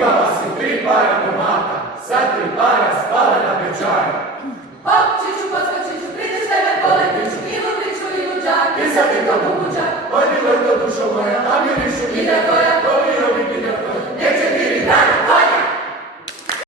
Imala si 3 para komata, sad 3 para spala na pečaju. Hop, čiću, poskočiću, prideš tebe poletiću, ilu priču, ilu džak, Ti sad ti to bubuđak, odilo je to dušo moja, a mirišu i da koja